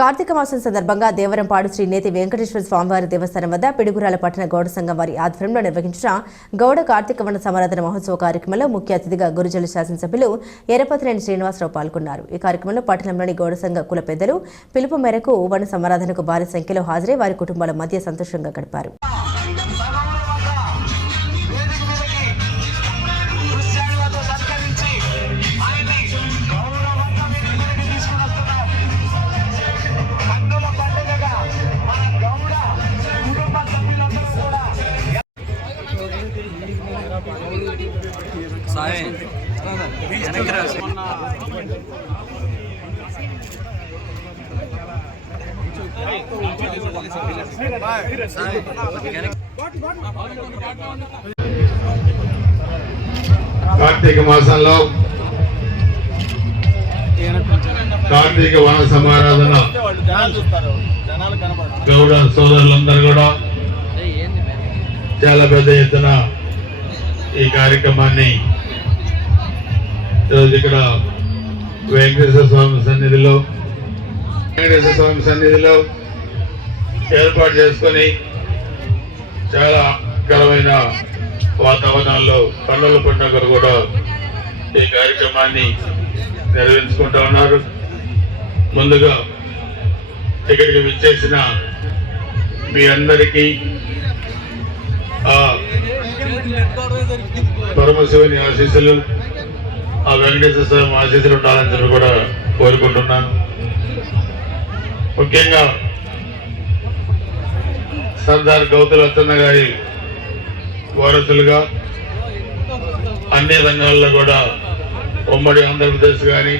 కార్తీక మాసం సందర్భంగా దేవరంపాడు శ్రీ నేతి వెంకటేశ్వర స్వామివారి దేవస్థానం వద్ద పిడుగురాల పట్టణ గౌడ సంఘం వారి ఆధ్వర్యంలో నిర్వహించిన గౌడ కార్తీక వన సమారాధన మహోత్సవ కార్యక్రమంలో ముఖ్య అతిథిగా గురుజల శాసనసభ్యులు ఎర్రపతినేని శ్రీనివాసరావు పాల్గొన్నారు. ఈ కార్యక్రమంలో పట్టణంలోని గౌడ సంఘ కుల పెద్దలు పిలుపు మేరకు వన సమారాధనకు భారీ సంఖ్యలో హాజరై వారి కుటుంబాల మధ్య సంతోషంగా గడిపారు. కార్తీక మాసంలో కార్తీక వన సమారాధన గౌడ సోదరులందరూ కూడా చాలా పెద్ద ఎత్తున ఈ కార్యక్రమాన్ని ఈరోజు ఇక్కడ వెంకటేశ్వర స్వామి సన్నిధిలో ఏర్పాటు చేసుకొని చాలా కరమైన వాతావరణంలో కన్నుల పండుగలు కూడా ఈ కార్యక్రమాన్ని నిర్వహించుకుంటా ఉన్నారు. ముందుగా ఇక్కడికి విచ్చేసిన మీ అందరికీ ఆ పరమశివుని ఆశీస్సులు, ఆ వెంకటేశ్వర స్వామి ఆశీస్సులు ఉండాలని చెప్పి కూడా కోరుకుంటున్నాను. ముఖ్యంగా సర్దార్ గౌతుల అచ్చన్న గారి వారసులుగా అన్ని రంగాల్లో కూడా ఉమ్మడి ఆంధ్రప్రదేశ్ కానీ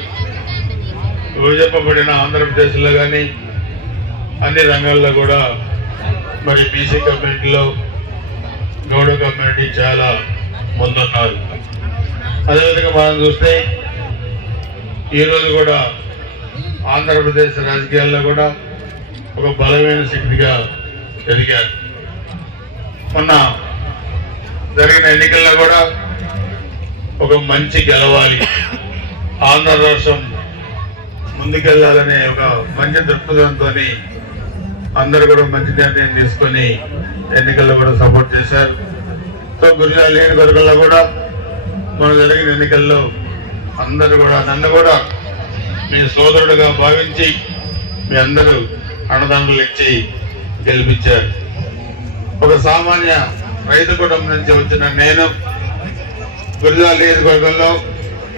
విభజింపబడిన ఆంధ్రప్రదేశ్లో కానీ అన్ని రంగాల్లో కూడా మరి బీసీ కమ్యూనిటీలో గౌడ కమ్యూనిటీ చాలా ముందున్నారు. అదేవిధంగా మనం చూస్తే ఈరోజు కూడా ఆంధ్రప్రదేశ్ రాజకీయాల్లో కూడా ఒక బలమైన శక్తిగా ఎదిగారు. మొన్న జరిగిన ఎన్నికల్లో కూడా ఒక మంచి గెలవాలి, ఆంధ్ర రాష్ట్రం ముందుకెళ్లాలనే ఒక మంచి దృక్పథంతో అందరూ కూడా మంచి నిర్ణయం తీసుకొని ఎన్నికల్లో కూడా సపోర్ట్ చేశారు. సో గుజరాత్ నియోజకవర్గంలో కూడా మన జరిగిన ఎన్నికల్లో అందరూ కూడా నన్ను కూడా మీ సోదరుడుగా భావించి మీ అందరూ అన్నదానాలు ఇచ్చి గెలిపించారు. ఒక సామాన్య రైతు కుటుంబం నుంచి వచ్చిన నేను గుజరాత్ నియోజకవర్గంలో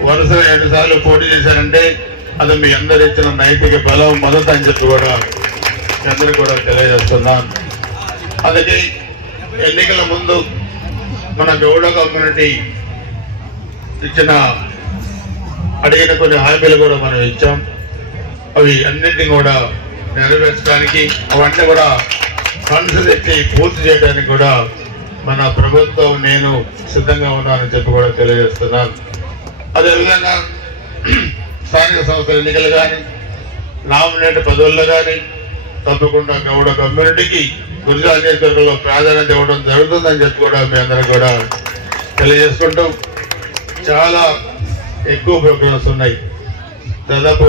వరుసగా 7 సార్లు పోటీ చేశానంటే అది మీ అందరు ఇచ్చిన నైతిక బలం, మద్దతు అని చెప్పి కూడా మీ అందరూ కూడా తెలియజేస్తున్నాను. అందుకే ఎన్నికల ముందు మన గౌడ కమ్యూనిటీ అడిగిన కొన్ని హామీలు కూడా మనం ఇచ్చాం. అవి అన్నింటినీ కూడా నెరవేర్చడానికి, అవన్నీ కూడా ఫండ్స్ తెచ్చి పూర్తి చేయడానికి కూడా మన ప్రభుత్వం నేను సిద్ధంగా ఉన్నానని చెప్పి కూడా తెలియజేస్తున్నాను. అదేవిధంగా స్థానిక సంస్థల ఎన్నికలు కానీ నామినేట్ పదవుల్లో కానీ తప్పకుండా గౌడ కమ్యూనిటీకి గుజరాత్ నియోజకవర్గంలో ప్రాధాన్యత ఇవ్వడం జరుగుతుందని చెప్పి కూడా మీ అందరూ కూడా తెలియజేసుకుంటూ చాలా ఎక్కువ ప్రోగ్రామ్స్ ఉన్నాయి. దాదాపు